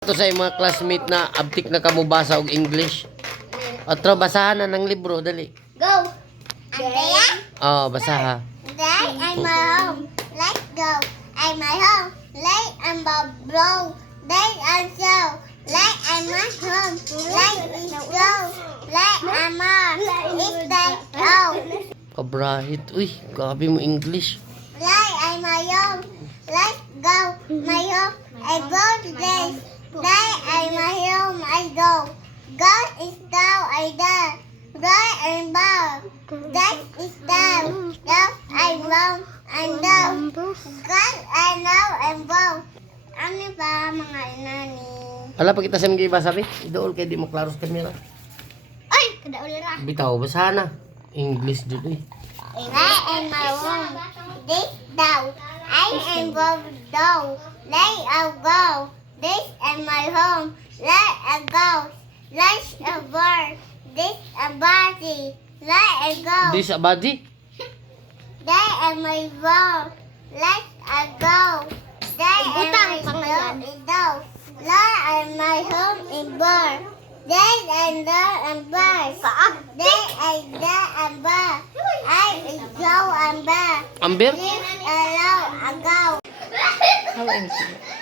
Ito sa mga classmate na abtik na kamubasa og English. Otro, basahan na ng libro, dali. Go! Andrea? Oh, basaha. There I'm my home. Let's go. I'm my home. Like I'm a bro. Like I'm so. Like I'm my home. Like is go. Like I'm on. It's like oh. Kabrahit. Uy, grabe mo English. Like I'm my home. Let's go. My home. I go to this. Like I'm my home. I go. Go is down. I there. Right and bow. That is down. Love and wrong and down. God I know and bow. Ano ba mga inani? Ala pa kita sa mga ibasa, be. Idool kay di maklaro sa kamera. Ay! Kadauli ra. Bitaw, basahan na. English dito eh. I am my room. This down. I am both down. Let I go. This is my home. Let I go. Let's a bird. This a body. Let I go. This a body? That is my room. Let I go. That is my home in down. Let I my home in bird. That and that and bird. That and that and bird. I is go and bird. Amber? This allow a go. How is it?